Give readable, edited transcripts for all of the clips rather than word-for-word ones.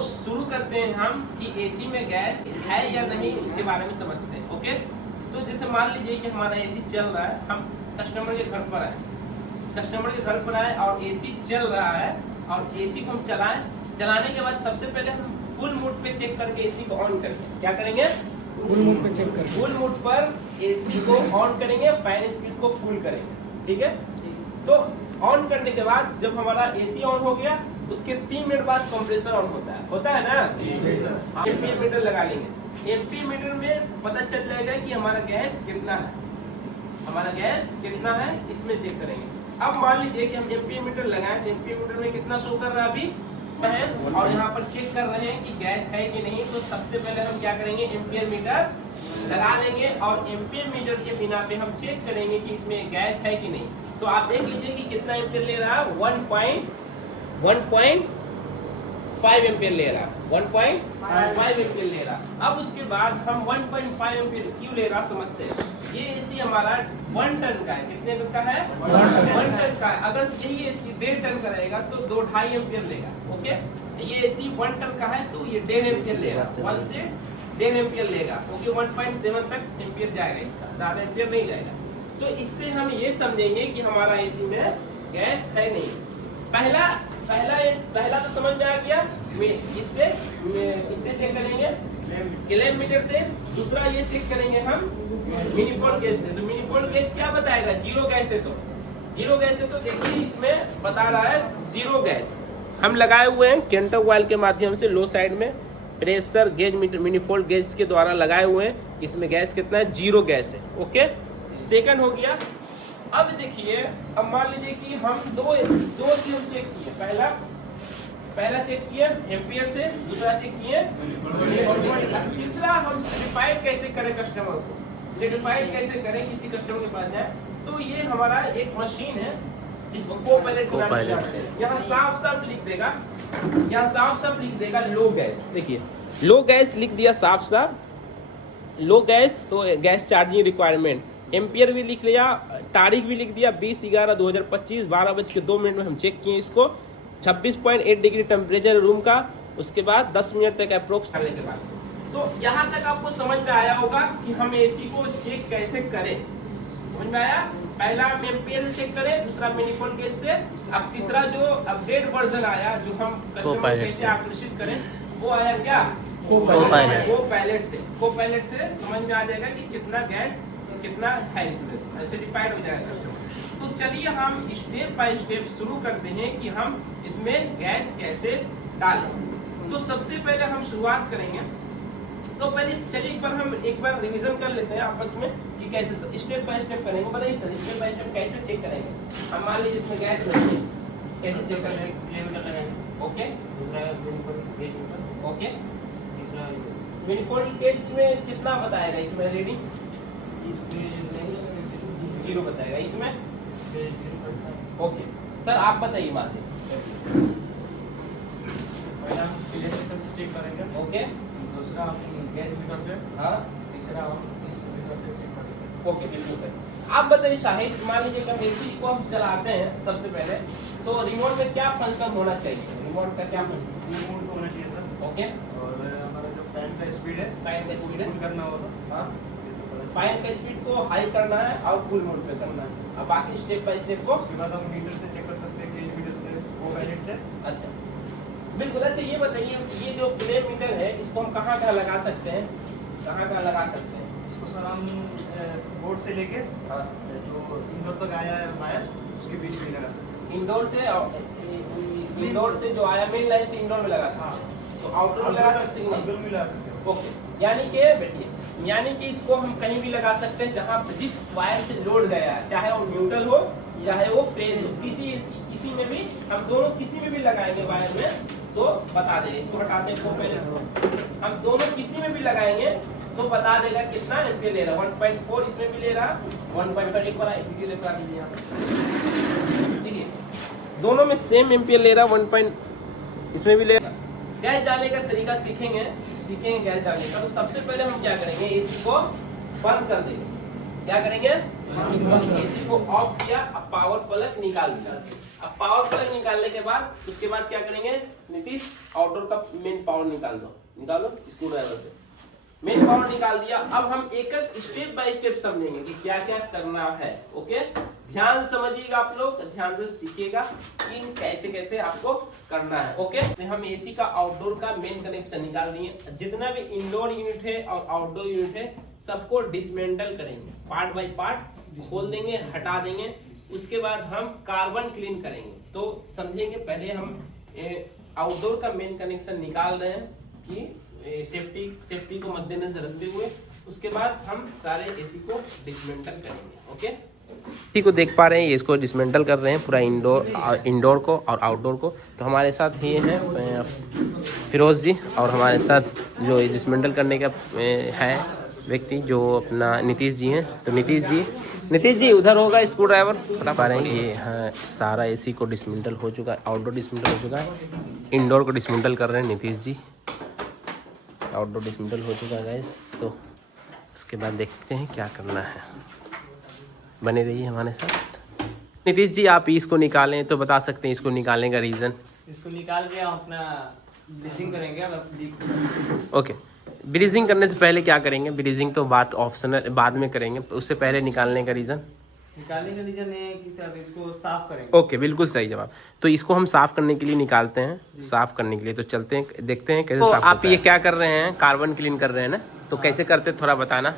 शुरू करते हैं हम कि एसी में गैस है या नहीं, उसके बारे में समझते हैं। ओके, तो जैसे मान लीजिए कि हमारा एसी चल रहा है, हम कस्टमर के घर पर आए और एसी चल रहा है और एसी को हम चलाने के बाद सबसे पहले हम फुल मोड पे चेक करके एसी को ऑन करेंगे। क्या करेंगे? फुल मोड पे चेक करेंगे। फुल मोड पर एसी को ऑन करेंगे, फैन स्पीड को फुल करेंगे। ठीक है, तो ऑन करने के बाद जब हमारा एसी ऑन हो गया, उसके 3 मिनट बाद कंप्रेसर ऑन होता है ना। एम्पीयर मीटर लगा लेंगे। एम्पीयर मीटर में पता चल जाएगा कि हमारा गैस कितना है, इसमें चेक करेंगे। अब मान लीजिए कि हम एम्पीयर मीटर लगाएं, तो एम्पीयर मीटर में कितना शो कर रहा है अभी है, और यहाँ पर चेक कर रहे हैं कि गैस है कि नहीं। तो सबसे पहले हम क्या करेंगे, एम्पीयर मीटर लगा लेंगे और एम्पीयर मीटर के बिना पे हम चेक करेंगे कि इसमें गैस है कि नहीं। तो आप देख लीजिए कि कितना एम्पीयर ले रहा है, 1.5 एम्पीयर ले रहा है, 1.5 एम्पीयर ले रहा। अब उसके बाद हम 1.5 एम्पीयर क्यों ले रहा समझते हैं। ये एसी हमारा 1 टन का है। कितने टन का है? 1 टन का है। अगर यही एसी 1.5 टन का रहेगा तो 2.5 एम्पीयर लेगा। ओके, ये एसी 1 टन का है तो ये 1.5 एम्पीयर लेगा, 1 से 1.5 एम्पीयर लेगा। ओके, 1.7 तक एम्पीयर जाएगा, इसका ज्यादा एम्पीयर नहीं जाएगा। तो इससे हम ये समझेंगे कि हमारा एसी में गैस है नहीं। पहला तो समझ में आ गया, इससे चेक करेंगे क्लेम मीटर से। दूसरा ये चेक करेंगे हम मिनीफोल्ड गेज से। तो मिनीफोल्ड गेज क्या बताएगा? जीरो गैस है तो देखिए इसमें बता रहा है जीरो गैस। हम लगाए हुए हैं केंटर कॉइल के माध्यम से लो साइड में प्रेशर गेज मिनीफोल्ड गेज के द्वारा लगाए हुए हैं। इसमें गैस कितना है? जीरो गैस है। ओके, सेकंड हो गया। अब देखिए, अब मान लीजिए कि हम दो से हम चेक किए। पहला चेक किए एम्पीयर से, दूसरा चेक किए। तीसरा हम सर्टिफाइड कैसे करें कस्टमर को, किसी कस्टमर के पास जाए। तो ये हमारा एक मशीन है जिसको को-पायलट यहाँ साफ साफ लिख देगा लो गैस। देखिए लो गैस लिख दिया साफ लो गैस। तो गैस चार्जिंग रिक्वायरमेंट एम्पियर भी लिख लिया, तारीख भी लिख दिया 20/11/2025 12:02 में हम चेक किए इसको। 26.8 डिग्री टेम्परेचर रूम का। उसके बाद 10 मिनट तक अप्रोक्स करने के बाद। तो यहाँ तक आपको समझ में आया होगा कि हम एसी को चेक कैसे करें। समझ में आया? पहला हम एम्पियर से चेक करें, दूसरा मैनिफोल्ड गेज से। अब तीसरा जो अपडेट वर्जन आया, जो हम कस्टमर कैसे आकर्षित करें, वो आया क्या? को-पायलट से समझ में आ जाएगा कि कितना गैस कितना है, इसमें सर्टिफाइड हो जाएगा। तो चलिए हम स्टेप बाय स्टेप शुरू करते हैं कि हम इसमें गैस कैसे डालें। तो सबसे पहले हम शुरुआत करेंगे। तो पहले चलिए एक बार रिवीजन कर लेते हैं आपस में कि कैसे स्टेप बाय स्टेप करेंगे। बताइए सर, स्टेप बाय स्टेप कैसे चेक करेंगे। हम मान लीजिए इसमें गैस नहीं है, कैसे चेक करेंगे? ओके, ओके, मैनिफोल्ड गेज में कितना बताएगा इसमें रीडिंग? 0 बताएगा इसमें। ओके सर, आप बताइए वहां से। पहले हम इलेक्ट्रिकल से चेक करेंगे। ओके, दूसरा हम गेज मीटर से, हाँ, तीसरा हम इस मीटर से चेक करेंगे। ओके बिल्कुल सर। आप बताइए शाहिद, मान लीजिए कि हम एसी को हम चलाते हैं सबसे पहले, तो रिमोट में क्या फंक्शन होना चाहिए? रिमोट का क्या फंक्शन? रिमोट होना चाहिए सर। ओके, और हमारा जो फैन का स्पीड है, फैन का स्पीड है, फुल करना होगा। हाँ, फैन का स्पीड को हाई करना है और फुल मोड पे करना है। अब बाकी स्टेप बाय स्टेप को उसके बाद हम मीटर से चेक कर सकते हैं, गेज मीटर से, को-पायलट से। अच्छा बिल्कुल। अच्छा ये बताइए, ये जो क्लेम मीटर है इसको हम कहाँ लगा सकते हैं? इसको सर हम बोर्ड से लेके जो इंडोर तक आया है वायर, उसके बीच में लगा सकते हैं। इंडोर से जो आया मेन लाइन से इंडोर में लगा सकते हैं। तो आउटडोर में लगा सकते हैं? आउटडोर में लगा सकते हैं। ओके, यानी कि इसको हम कहीं भी लगा सकते हैं जहां जिस वायर से लोड गया है, चाहे वो न्यूट्रल हो चाहे वो फेज हो, किसी में भी हम दोनों किसी में भी लगाएंगे वायर में तो बता देगा। इसको हटाते हैं पहले, हम दोनों किसी में भी लगाएंगे तो बता देगा कितना एम्पीयर ले रहा है। 1.4 इसमें भी ले रहा, 1.5 एक बार वीडियो दिखा दीजिए आप। देखिए दोनों में सेम एम्पीयर ले रहा, 1. इसमें भी ले रहा। गैस डालने का तरीका सीखेंगे गैस डालने का। तो सबसे पहले हम क्या करेंगे, एसी को बंद कर देंगे। क्या करेंगे? एसी को ऑफ किया, अब पावर प्लग निकाल दिया। अब पावर प्लग निकालने के बाद उसके बाद क्या करेंगे नीतीश? आउटडोर का मेन पावर निकालो स्क्रू ड्राइवर से। मेन पावर निकाल दिया। अब हम एक एक स्टेप बाय स्टेप समझेंगे कि क्या क्या करना है। ओके, ध्यान समझिएगा आप लोग, ध्यान से सीखिएगा कि कैसे कैसे आपको करना है। ओके, तो हम एसी का आउटडोर का मेन कनेक्शन निकाल दिए। जितना भी इंडोर यूनिट है और आउटडोर यूनिट है सबको डिसमेंटल करेंगे, पार्ट बाय पार्ट खोल देंगे, हटा देंगे। उसके बाद हम कार्बन क्लीन करेंगे। तो समझेंगे, पहले हम आउटडोर का मेन कनेक्शन निकाल रहे हैं कि सेफ्टी को मद्देनजर रखते हुए। उसके बाद हम सारे एसी को डिसमेंटल करेंगे। ओके, इसी को देख पा रहे हैं, ये इसको डिसमेंटल कर रहे हैं पूरा इंडोर को और आउटडोर को। तो हमारे साथ ये हैं फिरोज जी, और हमारे साथ जो डिसमेंटल करने का है व्यक्ति जो अपना नीतीश जी हैं। तो नीतीश जी उधर होगा स्क्रू ड्राइवर बता पा रहे हैं। ये हाँ, सारा एसी को डिसमेंटल हो चुका है, आउटडोर डिसमेंटल हो चुका है, इंडोर को डिसमेंटल कर रहे हैं नीतीश जी, आउटडोर डिसमेंटल हो चुका है गाइस। तो उसके बाद देखते हैं क्या करना है, बने रहिए हमारे साथ। नीतीश जी आप इसको निकालें तो बता सकते हैं इसको निकालने का रीज़न। इसको निकाल के हम अपना ब्लीचिंग करेंगे। ओके, ब्रीजिंग करने से पहले क्या करेंगे? ब्रीजिंग तो बात ऑप्शनल बाद में करेंगे, उससे पहले निकालने का रीज़न है कि सर इसको साफ करेंगे। ओके, बिल्कुल सही जवाब। तो इसको हम साफ करने के लिए निकालते हैं, साफ करने के लिए। तो चलते हैं, देखते हैं कैसे साफ आप ये क्या कर रहे हैं? कार्बन क्लीन कर रहे हैं ना? तो कैसे करते थोड़ा बताना।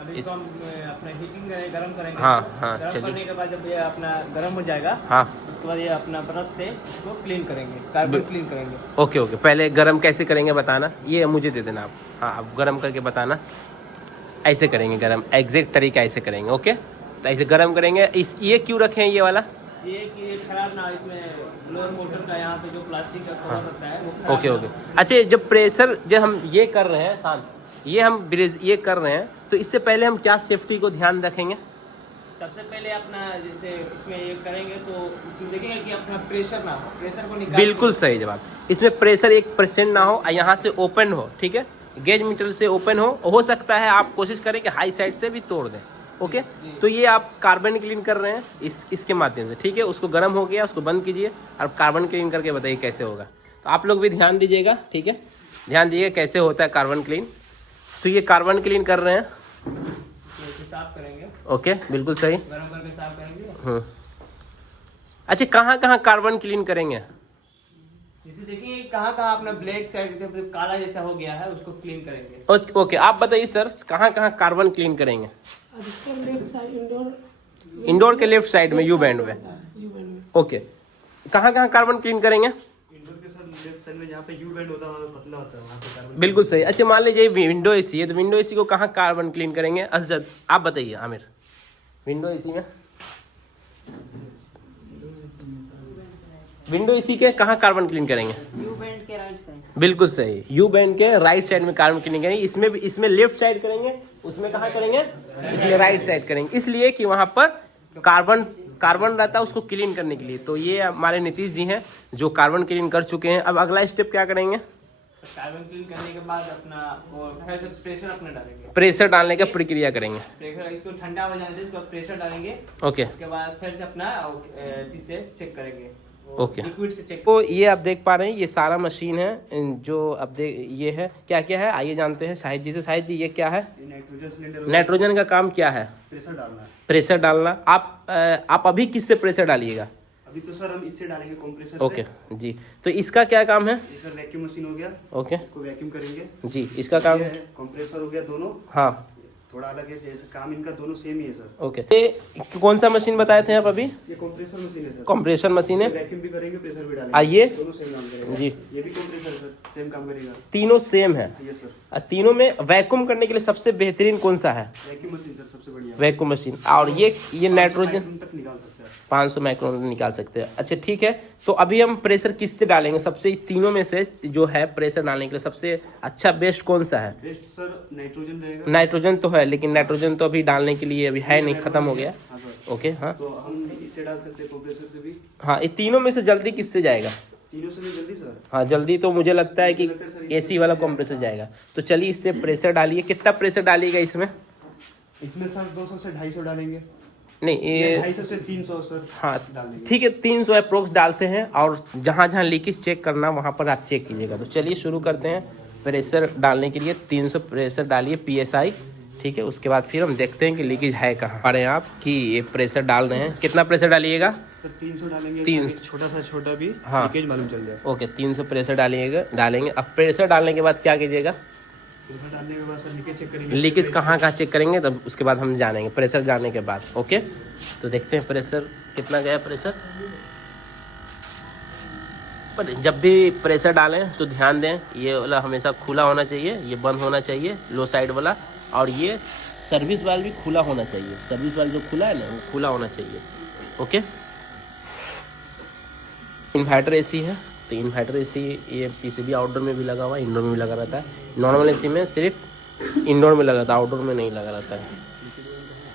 अभी इसको हम अपना हीटिंग गरम करेंगे। हाँ, गरम करने के बाद जब ये अपना गरम हो जाएगा, हाँ, उसके बाद ये अपना ब्रश से इसको क्लीन करेंगे, कार्बन क्लीन करेंगे। ओके, पहले गरम कैसे करेंगे बताना, ये मुझे दे देना आप। हाँ, आप गरम करके बताना। ऐसे करेंगे गरम, एग्जैक्ट तरीका ऐसे करेंगे। ओके, तो ऐसे गरम करेंगे। ये क्यों रखे हैं ये वाला? ये कि खराब ना, इसमें ब्लोअर मोटर का यहाँ पे जो प्लास्टिक का कवर होता है वो खराब ओके। अच्छा, जब प्रेशर जब हम ये कर रहे हैं शांत, ये हम ये कर रहे हैं, तो इससे पहले हम क्या सेफ्टी को ध्यान रखेंगे? सबसे पहले अपना जैसे इसमें ये करेंगे तो इसमें देखेंगे कि अपना प्रेशर ना हो, प्रेशर को निकाल। बिल्कुल सही जवाब। इसमें प्रेशर 1% ना हो, यहाँ से ओपन हो, ठीक है, गेज मीटर से ओपन हो सकता है आप कोशिश करें कि हाई साइड से भी तोड़ दें। ओके, तो ये आप कार्बन क्लीन कर रहे हैं इसके माध्यम से, ठीक है। उसको गर्म हो गया, उसको बंद कीजिए और कार्बन क्लीन करके बताइए कैसे होगा। तो आप लोग भी ध्यान दीजिएगा, ठीक है, ध्यान दीजिए कैसे होता है कार्बन क्लीन। तो ये कार्बन क्लीन कर रहे हैं, साफ करेंगे। ओके, बिल्कुल सही, गरम करके साफ करेंगे। अच्छा, कहाँ कार्बन क्लीन करेंगे? जैसे देखिए कहाँ अपना ब्लैक साइड काला जैसा हो गया है उसको क्लीन करेंगे। ओके, आप बताइए सर, कहाँ कार्बन क्लीन करेंगे? लेफ्ट साइड इंडोर के लेफ्ट साइड में, यू बैंड में। ओके, कहाँ कार्बन क्लीन करेंगे? इंडोर के सर लेफ्ट साइड में जहाँ पे यू बैंड होता है वहाँ पे पतला होता है, वहाँ पे कार्बन। बिल्कुल सही। अच्छा, मान लीजिए विंडो एसी है, तो विंडो एसी को कहाँ कार्बन क्लीन करेंगे? असजद आप बताइए। आमिर, विंडो एसी में, विंडो एसी के कहाँ कार्बन क्लीन करेंगे? यू बैंड के राइट साइड। बिल्कुल सही, यू बैंड के राइट साइड में कार्बन क्लीन करेंगे। इसमें लेफ्ट साइड करेंगे, उसमें कहाँ करेंगे? इसमें राइट साइड करेंगे, इसलिए कि वहाँ पर कार्बन रहता है उसको क्लीन करने के लिए। तो ये हमारे नीतीश जी हैं जो कार्बन क्लीन कर चुके हैं। अब अगला स्टेप क्या करेंगे? कार्बन क्लीन करने के बाद अपना फिर से प्रेशर अपना डालेंगे, प्रेशर डालने का प्रक्रिया करेंगे। प्रेशर इसको ठंडा हो जाने दे, इसके बाद प्रेशर डालेंगे। ओके, उसके बाद फिर से अपना इससे चेक करेंगे, ओके, लिक्विड से चेक। तो ये आप देख पा रहे हैं, ये सारा मशीन है जो अब ये है। क्या है आइए जानते हैं शाहिद जी से। शाहिद जी, ये क्या है? Nitrogen cylinder. नाइट्रोजन का काम क्या है? प्रेशर डालना है। प्रेशर डालना। आप अभी किससे प्रेशर डालिएगा? अभी तो सर हम इससे डालेंगे कंप्रेसर ओके जी। तो इसका क्या काम है? ये सर वैक्यूम मशीन हो गया। ओके, इसको वैक्यूम करेंगे जी। इसका काम? कंप्रेसर हो गया दोनों। हाँ, थोड़ा अलग है, जैसे काम इनका दोनों सेम ही है सर। ओके, ये कौन सा मशीन बताए थे आप अभी? ये कंप्रेसर मशीन है सर। कंप्रेसर मशीन है। वैक्यूम भी करेंगे, प्रेशर भी डालेंगे। आइए, दोनों सेम काम करेंगे जी। ये भी कंप्रेसर सर, सेम काम करेगा। तीनों सेम है? Yes sir. तीनों में वैक्यूम करने के लिए सबसे बेहतरीन कौन सा है? वैक्यूम मशीन सर सबसे बढ़िया। Vacuum machine. और ये नाइट्रोजन तक निकाल सकते हैं, 500 माइक्रोन निकाल सकते हैं। अच्छा, ठीक है। तो अभी हम प्रेशर किससे डालेंगे? सबसे तीनों में से जो है प्रेशर डालने के लिए सबसे अच्छा बेस्ट कौन सा है? बेस्ट सर नाइट्रोजन रहेगा। नाइट्रोजन तो है, लेकिन नाइट्रोजन तो अभी डालने के लिए अभी है नहीं, खत्म हो गया। हाँ सर। ओके, हाँ, तो हम इससे डाल सकते हैं, कंप्रेसर से भी। हाँ, ये तीनों में से जल्दी किससे जाएगा? तीनों से भी जल्दी सर। हाँ, जल्दी तो मुझे लगता है कि एसी वाला कंप्रेसर जाएगा। तो चलिए इससे प्रेशर डालिए। कितना प्रेशर डालिएगा इसमें? इसमें सर 200 से 250 डालेंगे। नहीं ये 250 से 300 सर हाँ डाल देंगे। ठीक है, 300 अप्रोक्स डालते हैं और जहाँ जहाँ लीकेज चेक करना वहाँ पर आप चेक कीजिएगा। तो चलिए शुरू करते हैं। प्रेशर डालने के लिए 300 प्रेशर डालिए PSI, ठीक है। उसके बाद फिर हम देखते हैं कि लीकेज है कहाँ। पा रहे हैं आप कि ये प्रेशर डाल रहे हैं, कितना प्रेशर डालिएगा? सर 300 डालेंगे, 300 छोटा सा छोटा भी हाँ। लीकेज मालूम चल जाए। ओके 300 प्रेशर डालेंगे। अब प्रेशर डालने के बाद क्या कीजिएगा? प्रेशर डालने के बाद सर लीकेज चेक करेंगे। लीकेज कहाँ कहाँ चेक करेंगे, तब उसके बाद हम जानेंगे प्रेशर डालने के बाद। ओके तो देखते हैं प्रेशर कितना गया प्रेशर। पर जब भी प्रेशर डालें तो ध्यान दें ये वाला हमेशा खुला होना चाहिए, ये बंद होना चाहिए लो साइड वाला, और ये सर्विस वाल्व भी खुला होना चाहिए। सर्विस वाल्व जो खुला है ना वो खुला होना चाहिए। ओके इन्वर्टर AC है तो इन्वर्टर AC ये PCB आउटडोर में भी लगा हुआ है, इंडोर में भी लगा रहता है। नॉर्मल AC में सिर्फ इंडोर में लगा था, आउटडोर में नहीं लगा रहता है।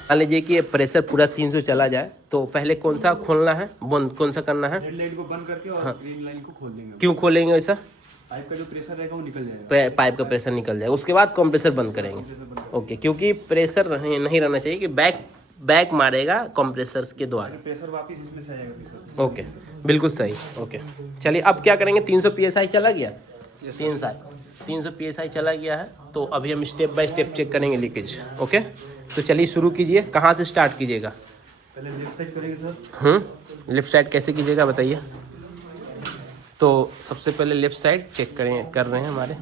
मान लीजिए कि ये प्रेशर पूरा 300 चला जाए तो पहले कौन सा खोलना है, बंद कौन सा करना है? रेड लाइट को बंद करके और ग्रीन लाइन को खोल देंगे। क्यों खोलेंगे वैसा? पाइप का जो प्रेशर रहेगा वो निकल जाएगा। पाइप का प्रेशर निकल जाएगा, उसके बाद कंप्रेसर बंद करेंगे। ओके क्योंकि प्रेशर नहीं रहना चाहिए कि बैक मारेगा कंप्रेसर के द्वारा। प्रेशर वापस इसमें से आएगा प्रेशर। ओके बिल्कुल सही। ओके चलिए अब क्या करेंगे? 300 PSI चला गया, 300 PSI चला गया है तो अभी हम स्टेप बाय स्टेप चेक करेंगे लीकेज। ओके तो चलिए शुरू कीजिए। कहाँ से स्टार्ट कीजिएगा? पहले लेफ्ट साइड करेंगे सर। लेफ्ट साइड कैसे कीजिएगा बताइए? तो सबसे पहले लेफ्ट साइड चेक कर रहे हैं हमारे,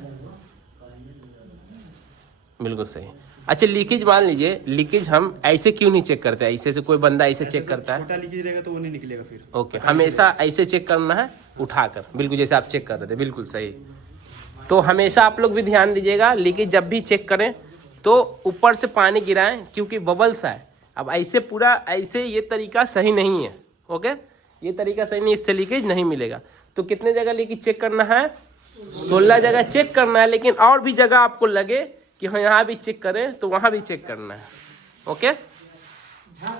बिल्कुल सही। अच्छा लीकेज मान लीजिए, लीकेज हम ऐसे क्यों नहीं चेक करते? ऐसे से कोई बंदा ऐसे चेक करता है? छोटा लीकेज रहेगा तो वो नहीं निकलेगा फिर। ओके हमेशा ऐसे चेक करना है उठाकर, बिल्कुल जैसे आप चेक कर रहे थे, बिल्कुल सही। तो हमेशा आप लोग भी ध्यान दीजिएगा लीकेज जब भी चेक करें तो ऊपर से पानी गिराएं क्योंकि बबल्स है। अब ऐसे पूरा ऐसे ये तरीका सही नहीं है। ओके ये तरीका सही नहीं, इससे लीकेज नहीं मिलेगा। तो कितने जगह लीकेज चेक करना है? 16 जगह चेक करना है, लेकिन और भी जगह आपको लगे कि हाँ यहाँ भी चेक करें तो वहाँ भी चेक करना है। ओके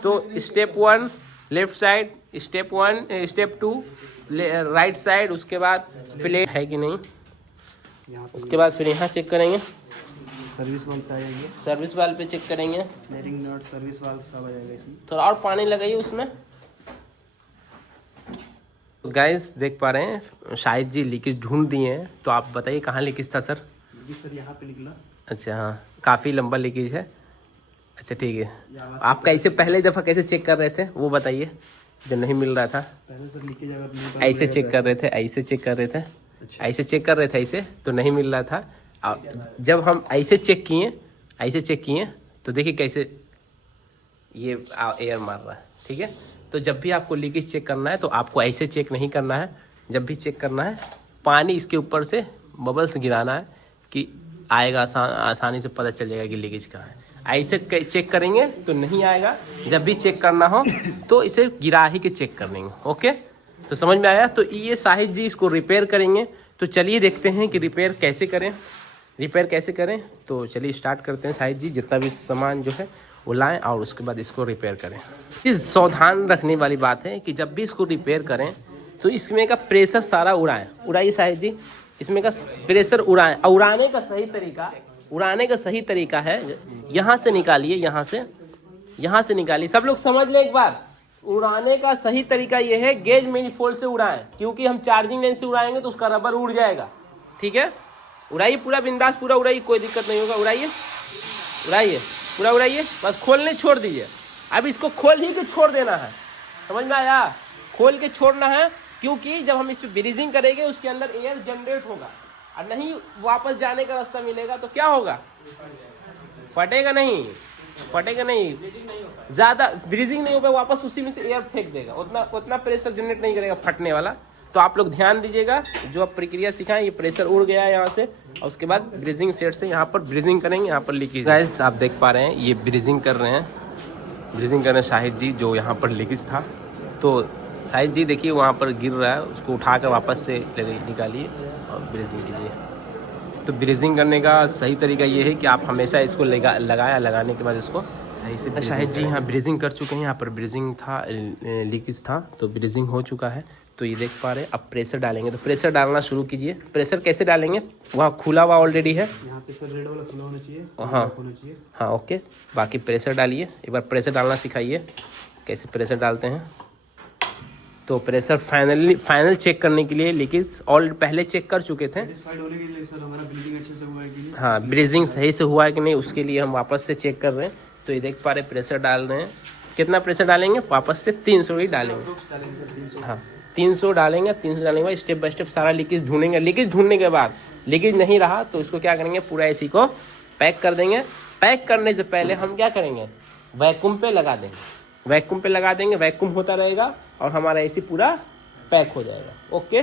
तो step 1 left side, step 2 right side, उसके बाद फ्लैट है कि नहीं, उसके बाद फिर यहाँ चेक करेंगे। सर्विस वाल्व पे आएंगे, सर्विस वाल्व पे चेक करेंगे। फ्लेयरिंग नट सर्विस वाल्व सब आ जाएगा इसमें। थोड़ा और पानी लगाइए उसमें। गाइस देख पा रहे हैं शाहिद जी लीकेज ढूंढ दिए हैं, तो आप बताइए कहाँ लीकेज था सर? सर यहाँ पे निकला। अच्छा हाँ काफ़ी लंबा लीकेज है। अच्छा ठीक है, आप कैसे पहले दफ़ा कैसे चेक कर रहे थे वो बताइए जो नहीं मिल रहा था? पहले सर लीकेज अगर नहीं ऐसे चेक कर रहे थे, ऐसे चेक कर रहे थे, ऐसे चेक कर रहे थे, ऐसे तो नहीं मिल रहा था। और जब हम ऐसे चेक किए तो देखिए कैसे ये एयर मार रहा है। ठीक है तो जब भी आपको लीकेज चेक करना है तो आपको ऐसे चेक नहीं करना है। जब भी चेक करना है पानी इसके ऊपर से बबल्स गिराना है कि आएगा, आसानी से पता चल जाएगा कि लीकेज कहाँ है। ऐसे चेक करेंगे तो नहीं आएगा। जब भी चेक करना हो तो इसे गिरा ही के चेक कर लेंगे। ओके तो समझ में आया? तो ये शाहिद जी इसको रिपेयर करेंगे। तो चलिए देखते हैं कि रिपेयर कैसे करें। तो चलिए स्टार्ट करते हैं। शाहिद जी जितना भी सामान जो है वो लाएं और उसके बाद इसको रिपेयर करें। इस सावधान रखने वाली बात है कि जब भी इसको रिपेयर करें तो इसमें का प्रेशर सारा उड़ाइए शाहिद जी, इसमें का प्रेशर उड़ाएं। उड़ाने का सही तरीका है यहाँ से निकालिए, यहाँ से निकालिए। सब लोग समझ लें एक बार, उड़ाने का सही तरीका ये है गेज मैनिफोल्ड से उड़ाएं, क्योंकि हम चार्जिंग लाइन से उड़ाएंगे तो उसका रबर उड़ जाएगा। ठीक है उड़ाइए पूरा बिंदास, पूरा उड़ाइए, कोई दिक्कत नहीं होगा। पूरा उड़ाइए, बस खोलने छोड़ दीजिए। अब इसको खोल ही के छोड़ देना है, समझ में आया? खोल के छोड़ना है क्योंकि जब हम इस पर ब्रीजिंग करेंगे उसके अंदर एयर जनरेट होगा और नहीं वापस जाने का रास्ता मिलेगा तो क्या होगा? फटेगा नहीं, ज़्यादा ब्रीजिंग नहीं होगा, वापस उसी में से एयर फेंक देगा, उतना प्रेशर जनरेट नहीं करेगा फटने वाला। तो आप लोग ध्यान दीजिएगा, जो आप प्रक्रिया सिखाएं, ये प्रेशर उड़ गया है यहाँ से और उसके बाद ब्रीजिंग सेट से यहाँ पर ब्रीजिंग करेंगे, यहाँ पर लीकेज। गाइस आप देख पा रहे हैं ये ब्रीजिंग कर रहे हैं शाहिद जी, जो यहाँ पर लीकेज था। तो शाहिद जी देखिए वहाँ पर गिर रहा है, उसको उठा कर वापस से निकालिए और ब्रीजिंग कीजिए। तो ब्रीजिंग करने का सही तरीका ये है कि आप हमेशा इसको लगाने के बाद इसको सही से शाहिद जी यहाँ ब्रीजिंग कर चुके हैं। यहाँ पर ब्रीजिंग था, लीकेज था, तो ब्रीजिंग हो चुका है। तो ये देख पा रहे हैं। अब प्रेशर डालेंगे, तो प्रेशर डालना शुरू कीजिए। प्रेशर कैसे डालेंगे? वहाँ खुला हुआ ऑलरेडी है, यहाँ पे सर रेड वाला खुला होना चाहिए। हाँ ओके। बाकी प्रेशर डालिए, एक बार प्रेशर डालना सिखाइए। कैसे प्रेशर डालते हैं। तो प्रेशर फाइनल चेक करने के लिए लीकेज ऑल पहले चेक कर चुके थे। सेटिस्फाइड होने के लिए सर हमारा ब्रीदिंग अच्छे से हुआ है कि नहीं? हाँ, ब्रीजिंग सही से हुआ है कि नहीं उसके लिए हम वापस से चेक कर रहे हैं। तो ये देख पा रहे प्रेशर डाल रहे हैं। कितना प्रेशर डालेंगे? वापस से 300 ही डालेंगे। हाँ, 300 डालेंगे। 300 डालेंगे, स्टेप बाय स्टेप सारा लीकेज ढूंढेंगे। लीकेज ढूंढने के बाद लीकेज नहीं रहा तो इसको क्या करेंगे, पूरा एसी को पैक कर देंगे। पैक करने से पहले हम क्या करेंगे, वैक्यूम पे लगा देंगे। वैक्यूम पे लगा देंगे, वैक्यूम होता रहेगा और हमारा एसी पूरा पैक हो जाएगा। ओके,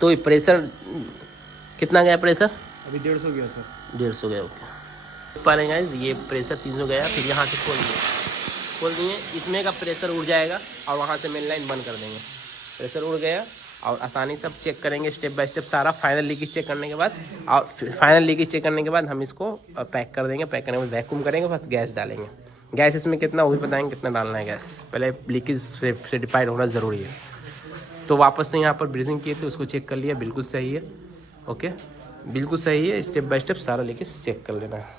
तो ये प्रेशर कितना गया? प्रेशर अभी 150 गया सर। 150 गया। ओके, पा रहे गाइस, ये प्रेशर 300 गया। फिर यहाँ से खोल दिए, इसमें का प्रेशर उड़ जाएगा और वहाँ से मेन लाइन बंद कर देंगे। प्रेशर उड़ गया और आसानी से अब चेक करेंगे स्टेप बाय स्टेप सारा। फाइनल लीकेज चेक करने के बाद और फाइनल लीकेज चेक करने के बाद हम इसको पैक कर देंगे। पैक करने के बाद वैक्यूम करेंगे, बस गैस डालेंगे। गैस इसमें कितना वो भी बताएंगे कितना डालना है गैस। पहले लीकेज सर्टिफाइड होना ज़रूरी है। तो वापस से यहाँ पर ब्रीजिंग किए थे, उसको चेक कर लिया, बिल्कुल सही है। ओके, बिल्कुल सही है। स्टेप बाय स्टेप सारा लीकेज चेक कर लेना है।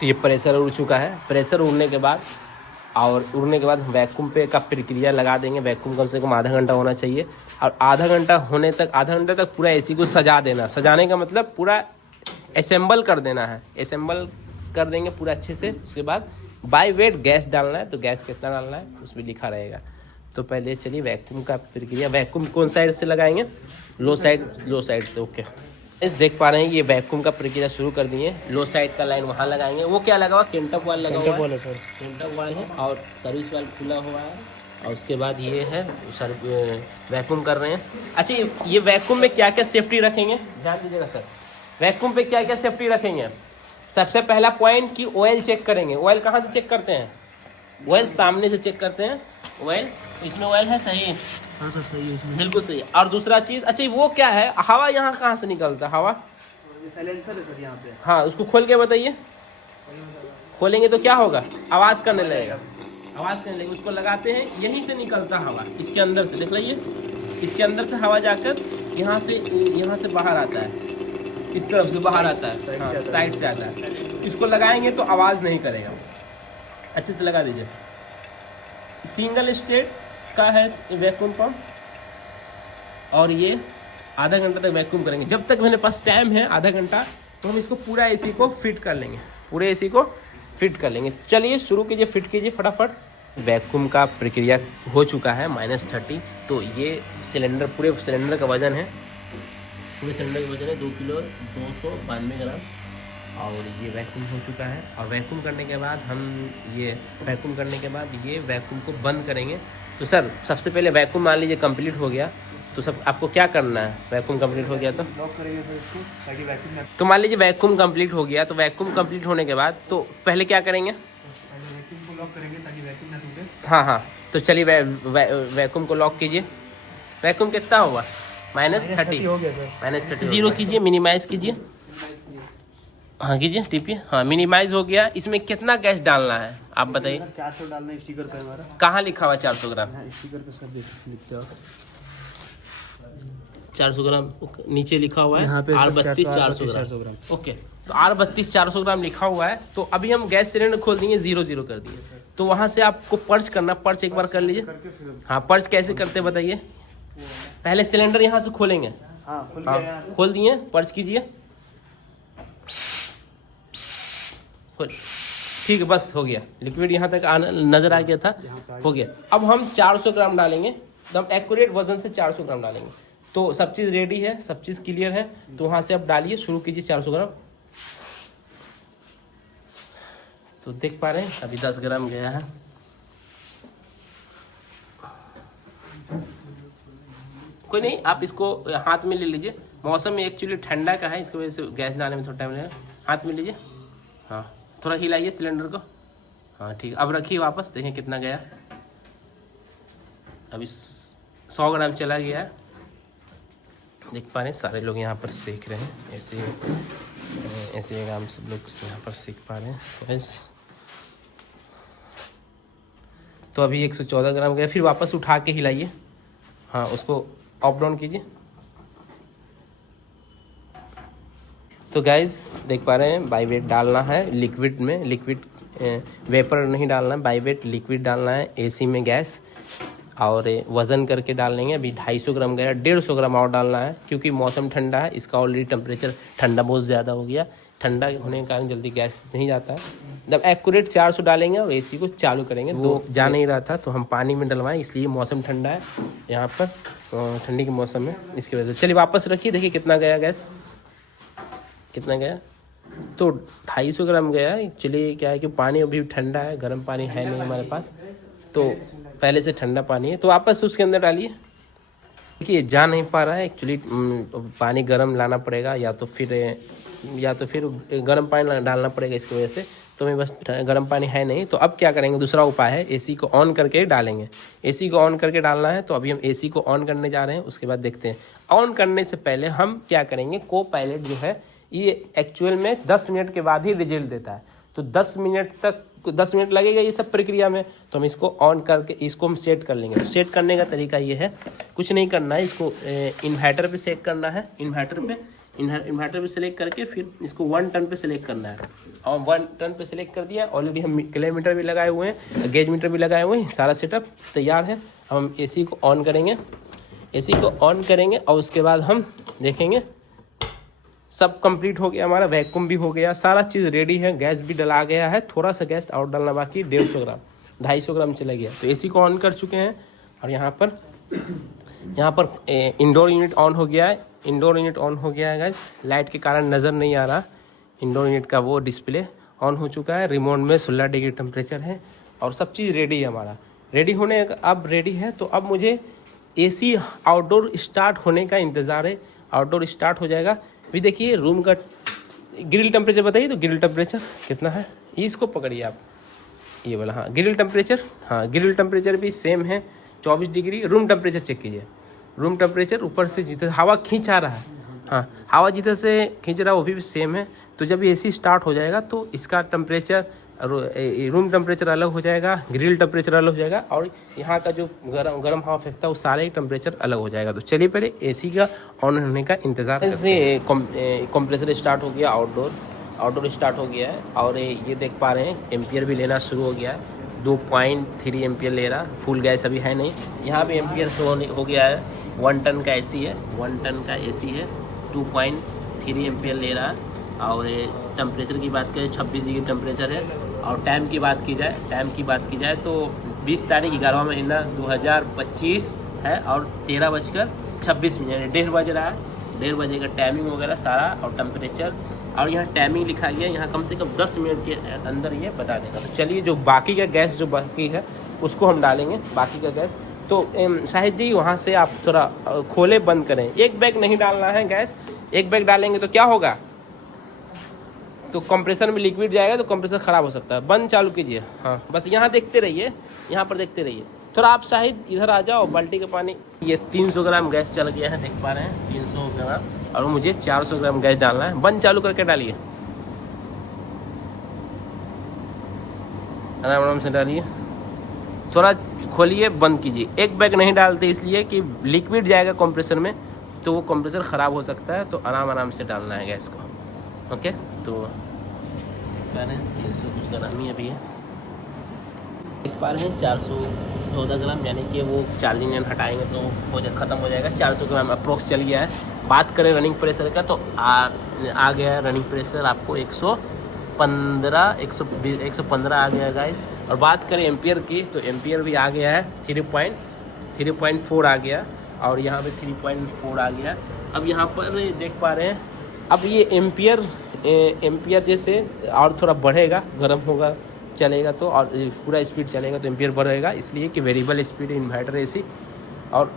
तो ये प्रेशर उड़ चुका है। प्रेशर उड़ने के बाद वैक्यूम पे का प्रक्रिया लगा देंगे। वैक्यूम कम से कम आधा घंटा होना चाहिए और आधा घंटा तक पूरा एसी को सजा देना। सजाने का मतलब पूरा असेंबल कर देना है। असेंबल कर देंगे पूरा अच्छे से। उसके बाद बाय वेट गैस डालना है। तो गैस कितना डालना है उसमें लिखा रहेगा। तो पहले चलिए वैक्यूम का प्रक्रिया। वैक्यूम कौन साइड से लगाएंगे? लो साइड से। ओके, इस देख पा रहे हैं ये वैक्यूम का प्रक्रिया शुरू कर दिए। लो साइड का लाइन वहाँ लगाएंगे। वो क्या लगा हुआ? केंटअप वाल लगा हुआ है। केंटअप वाल है और सर्विस वाल खुला हुआ है। और उसके बाद ये है सर वैक्यूम कर रहे हैं। अच्छा, ये वैक्यूम में क्या क्या सेफ्टी रखेंगे ध्यान दीजिएगा सर। वैक्यूम पे क्या क्या सेफ्टी रखेंगे? सबसे पहला पॉइंट कि ऑयल चेक करेंगे। ऑयल कहाँ से चेक करते हैं? ऑयल सामने से चेक करते हैं। ऑयल इसमें ऑयल है सही? हाँ सर सही है, इसमें बिल्कुल सही है। और दूसरा चीज़, अच्छा वो क्या है, हवा यहाँ कहाँ से निकलता है? हवा साइलेंसर है सर यहाँ पे। हाँ, उसको खोल के बताइए। खोलेंगे तो क्या होगा? आवाज़ करने लगेगा। उसको लगाते हैं, यहीं से निकलता हवा, इसके अंदर से। देख लीजिए, इसके अंदर से हवा जाकर यहाँ से बाहर आता है। इस तरफ से बाहर आता है, हाँ, साइड से आता है। इसको लगाएंगे तो आवाज़ नहीं करेगा। अच्छे से लगा दीजिए। सिंगल स्टेट का है वैक्यूम पंप और ये आधा घंटा तक वैक्यूम करेंगे। जब तक मेरे पास टाइम है आधा घंटा, तो हम इसको पूरा एसी को फिट कर लेंगे। पूरे एसी को फिट कर लेंगे। चलिए शुरू कीजिए, फिट कीजिए फटाफट। वैक्यूम का प्रक्रिया हो चुका है -30। तो ये सिलेंडर, पूरे सिलेंडर का वजन है, पूरे सिलेंडर का वजन है 2 किलो 292 ग्राम। और ये वैक्यूम हो चुका है। और वैक्यूम करने के बाद ये वैक्यूम को बंद करेंगे। तो सर सबसे पहले वैक्यूम मान लीजिए कंप्लीट हो गया, तो सब आपको क्या करना है? वैक्यूम कंप्लीट हो गया तो लॉक करेंगे सर इसको ताकि वैक्यूम ना। तो मान लीजिए वैक्यूम कंप्लीट हो गया, तो वैक्यूम कंप्लीट होने के बाद तो पहले क्या करेंगे? पहले वैक्यूम को लॉक करेंगे ताकि वैक्यूम ना टूटे। हाँ, तो चलिए वैक्यूम को लॉक कीजिए। वैक्यूम कितना हुआ? -30 हो गया सर। -30 जीरो कीजिए, मिनिमाइज कीजिए। हाँ कीजिए, टिपिए। हाँ, मिनिमाइज हो गया। इसमें कितना गैस डालना है आप बताइए? 400 डालना है स्टिकर पे हमारा। कहाँ लिखा हुआ 400 ग्राम? स्टिकर पे सब लिखते हो 400 ग्राम नीचे लिखा हुआ है। यहाँ पे R32 400 ग्राम। ओके, तो R32 400 ग्राम लिखा हुआ है। तो अभी हम गैस सिलेंडर खोल देंगे, 0 कर दिए। तो वहाँ से आपको पर्च करना, पर्च एक बार कर लीजिए। हाँ, पर्च कैसे करते बताइए? पहले सिलेंडर यहाँ से खोलेंगे। हाँ, खोल दिए, पर्च कीजिए। ठीक है, बस हो गया। लिक्विड यहाँ तक नजर आ गया था, हो गया। अब हम 400 ग्राम डालेंगे, एकदम एक्यूरेट वजन से 400 ग्राम डालेंगे। तो सब चीज़ रेडी है, सब चीज़ क्लियर है। तो वहाँ से अब डालिए, शुरू कीजिए 400 ग्राम। तो देख पा रहे हैं अभी 10 ग्राम गया है। कोई नहीं, आप इसको हाथ में ले लीजिए। मौसम एक्चुअली ठंडा का है, इसकी वजह से गैस डालने में थोड़ा टाइम लगेगा। हाथ में लीजिए। हाँ, थोड़ा हिलाइए सिलेंडर को। हाँ ठीक, अब रखिए वापस, देखें कितना गया। अभी 100 ग्राम चला गया। देख पा रहे हैं सारे लोग यहाँ पर सीख रहे हैं। ऐसे ग्राम सब लोग यहाँ पर सीख पा रहे हैं बस। तो अभी 114 ग्राम गया। फिर वापस उठा के हिलाइए। हाँ, उसको अप डाउन कीजिए। तो गाइस देख पा रहे हैं बाई वेट डालना है लिक्विड में। लिक्विड वेपर नहीं डालना है, बाई वेट लिक्विड डालना है एसी में गैस, और वज़न करके डाल लेंगे। अभी 250 ग्राम गया, 150 ग्राम और डालना है क्योंकि मौसम ठंडा है, इसका ऑलरेडी टेम्परेचर ठंडा बहुत ज़्यादा हो गया। ठंडा होने के कारण जल्दी गैस नहीं जाता है। जब एक्यूरेट 400 डालेंगे और एसी को चालू करेंगे। वो जा नहीं रहा था तो हम पानी में डलवाएं, इसलिए मौसम ठंडा है यहाँ पर, ठंडी के मौसम में, इसकी वजह से। चलिए वापस रखिए, देखिए कितना गया गैस, कितना गया, तो 250 ग्राम गया। एक्चुअली क्या है कि पानी अभी ठंडा है, गर्म पानी है नहीं हमारे पास, तो पहले से ठंडा पानी है, तो वापस उसके अंदर डालिए। देखिए जा नहीं पा रहा है एक्चुअली, पानी गर्म लाना पड़ेगा या तो फिर गर्म पानी डालना पड़ेगा इसकी वजह से। तो मेरे पास गर्म पानी है नहीं, तो अब क्या करेंगे, दूसरा उपाय है, एसी को ऑन करके डालेंगे। एसी को ऑन करके डालना है, तो अभी हम एसी को ऑन करने जा रहे हैं, उसके बाद देखते हैं। ऑन करने से पहले हम क्या करेंगे, को पायलट जो है ये एक्चुअल में 10 मिनट के बाद ही रिजल्ट देता है, तो 10 मिनट लगेगा ये सब प्रक्रिया में। तो हम इसको ऑन करके इसको हम सेट कर लेंगे। तो सेट करने का तरीका ये है, कुछ नहीं करना है, इसको इन्वर्टर पे सेट करना है। इन्वर्टर पे सेलेक्ट करके फिर इसको 1 टन पे सेलेक्ट करना है, और 1 टन पे सेलेक्ट कर दिया। ऑलरेडी हम किलोमीटर भी लगाए हुए हैं, गेज मीटर भी लगाए हुए हैं, सारा सेटअप तैयार है। हम एसी को ऑन करेंगे, एसी को ऑन करेंगे और उसके बाद हम देखेंगे सब कंप्लीट हो गया हमारा, वैक्यूम भी हो गया, सारा चीज़ रेडी है, गैस भी डला गया है, थोड़ा सा गैस और डालना बाकी, 150 ग्राम, 250 ग्राम चला गया। तो एसी को ऑन कर चुके हैं, और यहाँ पर इंडोर यूनिट ऑन हो गया है, इंडोर यूनिट ऑन हो गया है गैस, लाइट के कारण नज़र नहीं आ रहा, इंडोर यूनिट का वो डिस्प्ले ऑन हो चुका है। रिमोट में 16 डिग्री टेम्परेचर है, और सब चीज़ रेडी है हमारा। रेडी होने अब रेडी है, तो अब मुझे एसी आउटडोर स्टार्ट होने का इंतज़ार है। आउटडोर स्टार्ट हो जाएगा। अभी देखिए रूम का ग्रिल टेम्परेचर बताइए, तो ग्रिल टेम्परेचर कितना है, इसको पकड़िए आप, ये वाला, हाँ ग्रिल टेम्परेचर, हाँ ग्रिल टेम्परेचर भी सेम है 24 डिग्री। रूम टेम्परेचर चेक कीजिए, रूम टेम्परेचर ऊपर से जिधर हवा खींच आ रहा है, हाँ हवा जिधर से खींच रहा है वो भी सेम है। तो जब एसी स्टार्ट हो जाएगा तो इसका टेम्परेचर, रूम टेम्परेचर अलग हो जाएगा, ग्रिल टेम्परेचर अलग हो जाएगा, और यहाँ का जो गर्म हवा फेंकता है वो सारे ही टेम्परेचर अलग हो जाएगा। तो चलिए पहले एसी का ऑन होने का इंतज़ार करते हैं। कंप्रेसर स्टार्ट हो गया, आउटडोर स्टार्ट हो गया है, और ये देख पा रहे हैं एम्पियर भी लेना शुरू हो गया है, 2.3 एम्पियर ले रहा, फुल गैस अभी है नहीं। यहाँ पे एम्पियर हो गया है, 1 टन का एसी है, 1 टन का एसी है, 2.3 एम्पियर ले रहा है। और टेम्परेचर की बात करें 26 डिग्री टेम्परेचर है। और टाइम की बात की जाए तो 20 तारीख 11वां महीना 2025 है, और 13:26, 1:30 बज रहा है, 1:30 बजे का टाइमिंग वगैरह सारा, और टेम्परेचर, और यहाँ टाइमिंग लिखा गया, यहाँ कम से कम 10 मिनट के अंदर ये बता देगा। तो चलिए जो बाकी का गैस जो बाकी है उसको हम डालेंगे, बाकी का गैस। तो शाहिद जी वहाँ से आप थोड़ा खोले बंद करें, एक बैग नहीं डालना है गैस, एक बैग डालेंगे तो क्या होगा, तो कंप्रेसर में लिक्विड जाएगा तो कंप्रेसर ख़राब हो सकता है। बंद चालू कीजिए, हाँ बस यहाँ देखते रहिए, यहाँ पर देखते रहिए। थोड़ा आप शाहिद इधर आ जाओ, बाल्टी का पानी। ये 300 ग्राम गैस चल गया है, देख पा रहे हैं 300 ग्राम, और मुझे 400 ग्राम गैस डालना है। बंद चालू करके डालिए, आराम से डालिए, थोड़ा खोलिए, बंद कीजिए। एक बैग नहीं डालते इसलिए कि लिक्विड जाएगा कंप्रेसर में, तो वो कंप्रेसर ख़राब हो सकता है, तो आराम से डालना है गैस को। ओके, तो 300 कुछ ग्राम ही अभी है, देख पा रहे हैं 414 ग्राम, यानी कि वो चार्जिंग लाइन हटाएंगे तो ख़त्म हो जाएगा। 400 ग्राम अप्रोक्स चल गया है। बात करें रनिंग प्रेशर का, तो आ गया है रनिंग प्रेशर आपको 115 आ गया गाइस। और बात करें एम्पियर की, तो एम्पियर भी आ गया है 3.4 आ गया, और यहाँ पे 3.4 आ गया। अब यहाँ पर देख पा रहे हैं, अब ये एम्पियर जैसे और थोड़ा बढ़ेगा, गर्म होगा, चलेगा तो, और पूरा स्पीड चलेगा तो एम्पियर बढ़ेगा, इसलिए कि वेरिएबल स्पीड इन्वर्टर एसी, और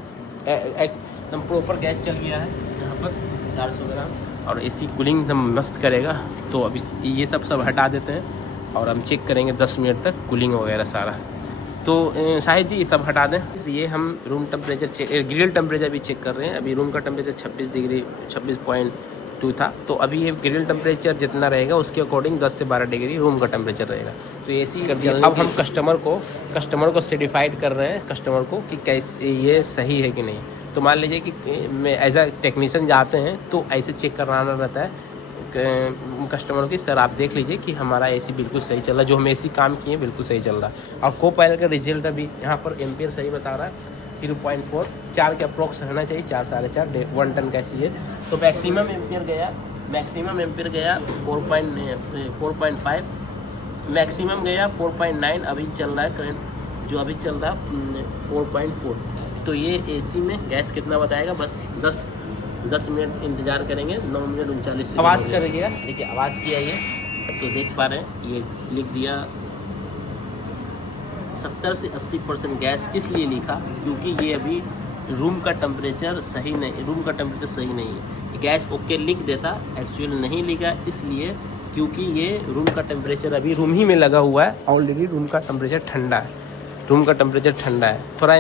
एकदम प्रॉपर गैस चल गया है यहाँ पर 400 ग्राम, और एसी कूलिंग एकदम मस्त करेगा। तो अब ये सब हटा देते हैं, और हम चेक करेंगे 10 मिनट तक कूलिंग वगैरह सारा। तो शाहिद जी ये सब हटा दें। ये हम room temperature check, grill temperature भी चेक कर रहे हैं। अभी रूम का टेम्परेचर 26.2 था, तो अभी ये ग्रिल टेम्परेचर जितना रहेगा उसके अकॉर्डिंग 10 से 12 डिग्री रूम का टेम्परेचर रहेगा। तो एसी कर दिया। अब हम कस्टमर को सर्टिफाइड कर रहे हैं, कस्टमर को कि कैसे ये सही है कि नहीं। तो मान लीजिए कि मैं एज अ टेक्नीशियन जाते हैं तो ऐसे चेक कराना रहता है, कस्टमर की, सर आप देख लीजिए कि हमारा एसी बिल्कुल सही चल रहा है, जो हम एसी काम किए बिल्कुल सही चल रहा है। और को पायलट का रिजल्ट अभी यहाँ पर एम्पियर सही बता रहा है 0.4, 4 के अप्रोक्स रहना चाहिए, 4 साढ़े 4, 1 टन का एसी है। तो मैक्सिमम एम्पियर गया 4.5, मैक्सिमम गया 4.9, अभी चल रहा है करंट जो अभी चल रहा है 4.4। तो ये एसी में गैस कितना बताएगा, बस 10 मिनट इंतजार करेंगे, 9 मिनट 39 सेकंड। आवाज़ कर गया, देखिए आवाज़ किया ये, तो देख पा रहे हैं ये लिख दिया 70 से 80% गैस इसलिए लिखा क्योंकि ये अभी रूम का टेम्परेचर सही नहीं है। गैस ओके लिख देता, एक्चुअली नहीं लिखा इसलिए क्योंकि ये रूम का टेम्परेचर अभी रूम ही में लगा हुआ है, ऑलरेडी रूम का टेम्परेचर ठंडा है। थोड़ा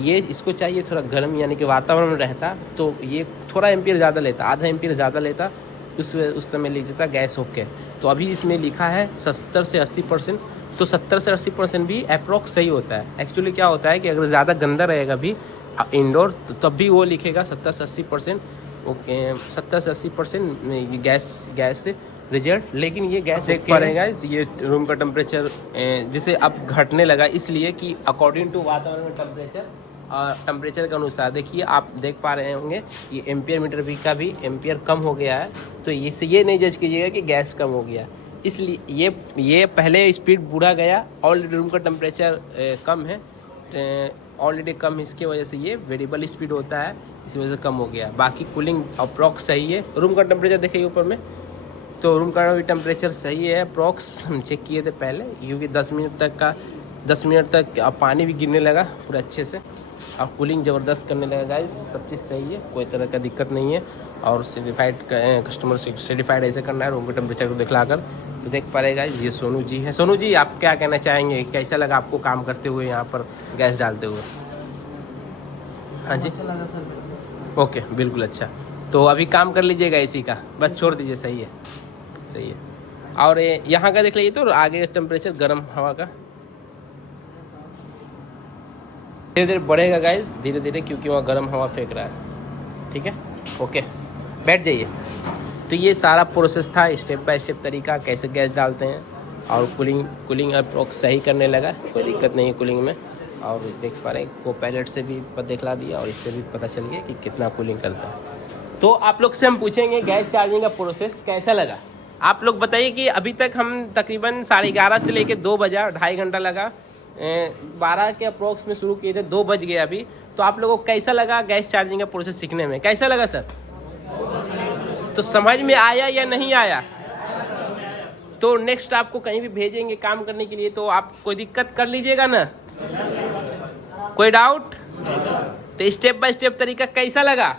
ये इसको चाहिए थोड़ा गर्म, यानी कि वातावरण में रहता तो ये थोड़ा एम्पियर ज़्यादा लेता, आधा एम्पियर ज़्यादा लेता, उस समय लिख देता गैस ओके। तो अभी इसमें लिखा है 70 से 80%, तो 70 से 80% भी अप्रोक्स सही होता है। एक्चुअली क्या होता है कि अगर ज़्यादा गंदा रहेगा भी इंडोर तो तब भी वो लिखेगा 70 से 80%, ओके 70 से 80% गैस रिजल्ट। लेकिन ये गैस देख पा रहे हैं गाइस, ये रूम का टेम्परेचर जिसे अब घटने लगा इसलिए कि अकॉर्डिंग टू वातावरण टेम्परेचर और टेम्परेचर के अनुसार देखिए आप देख पा रहे होंगे ये एम्पियर मीटर भी का भी एम्पियर कम हो गया है। तो इससे ये नहीं जज कीजिएगा कि गैस कम हो गया, इसलिए ये पहले स्पीड बुरा गया, ऑलरेडी रूम का टेम्परेचर कम है, ऑलरेडी कम, इसके वजह से ये वेरिएबल स्पीड होता है, इसी वजह से कम हो गया। बाकी कूलिंग अप्रॉक्स सही है। रूम का टेम्परेचर देखिए ऊपर में, तो रूम का भी टेम्परेचर सही है अप्रॉक्स, हम चेक किए थे पहले, क्योंकि 10 मिनट तक पानी भी गिरने लगा पूरा अच्छे से और कूलिंग ज़बरदस्त करने लगा गाइस। सब चीज़ सही है, कोई तरह का दिक्कत नहीं है। और सर्टिफाइड कस्टमर सर्टिफाइड ऐसे करना है रूम के टेम्परेचर को दिखलाकर। तो देख पा रहे गाइस, ये सोनू जी हैं। सोनू जी आप क्या कहना चाहेंगे, कैसा लगा आपको काम करते हुए यहाँ पर गैस डालते हुए? हाँ जी ओके, बिल्कुल अच्छा। तो अभी काम कर लीजिएगा इसी का, बस छोड़ दीजिए, सही है। और यहाँ का देख लीजिए, तो आगे टेम्परेचर गर्म हवा का धीरे धीरे बढ़ेगा गाइस, धीरे धीरे, क्योंकि वहाँ गर्म हवा फेंक रहा है। ठीक है, ओके, बैठ जाइए। तो ये सारा प्रोसेस था, स्टेप बाय स्टेप तरीका कैसे गैस डालते हैं। और कूलिंग अप्रोक्स सही करने लगा, कोई दिक्कत नहीं है कूलिंग में। और देख पा रहे हैं को पायलट से भी दिखला दिया और इससे भी पता चल गया कि कितना कूलिंग करता है। तो आप लोग से हम पूछेंगे गैस चार्जिंग का प्रोसेस कैसा लगा। आप लोग बताइए कि अभी तक हम तकरीबन 11:30 से लेकर 2 बजा, 2.5 घंटा लगा, 12 के अप्रोक्स में शुरू किए थे, 2 बज गए अभी। तो आप लोगों को कैसा लगा गैस चार्जिंग का प्रोसेस सीखने में, कैसा लगा सर? तो समझ में आया या नहीं आया? तो नेक्स्ट आपको कहीं भी भेजेंगे काम करने के लिए, तो आप कोई दिक्कत कर लीजिएगा ना, कोई डाउट? तो स्टेप बाय स्टेप तरीका कैसा लगा?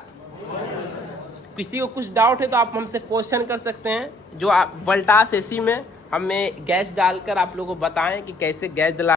किसी को कुछ डाउट है तो आप हमसे क्वेश्चन कर सकते हैं, जो आप वोल्टास एसी में हमें गैस डालकर आप लोगों को बताएं कि कैसे गैस डला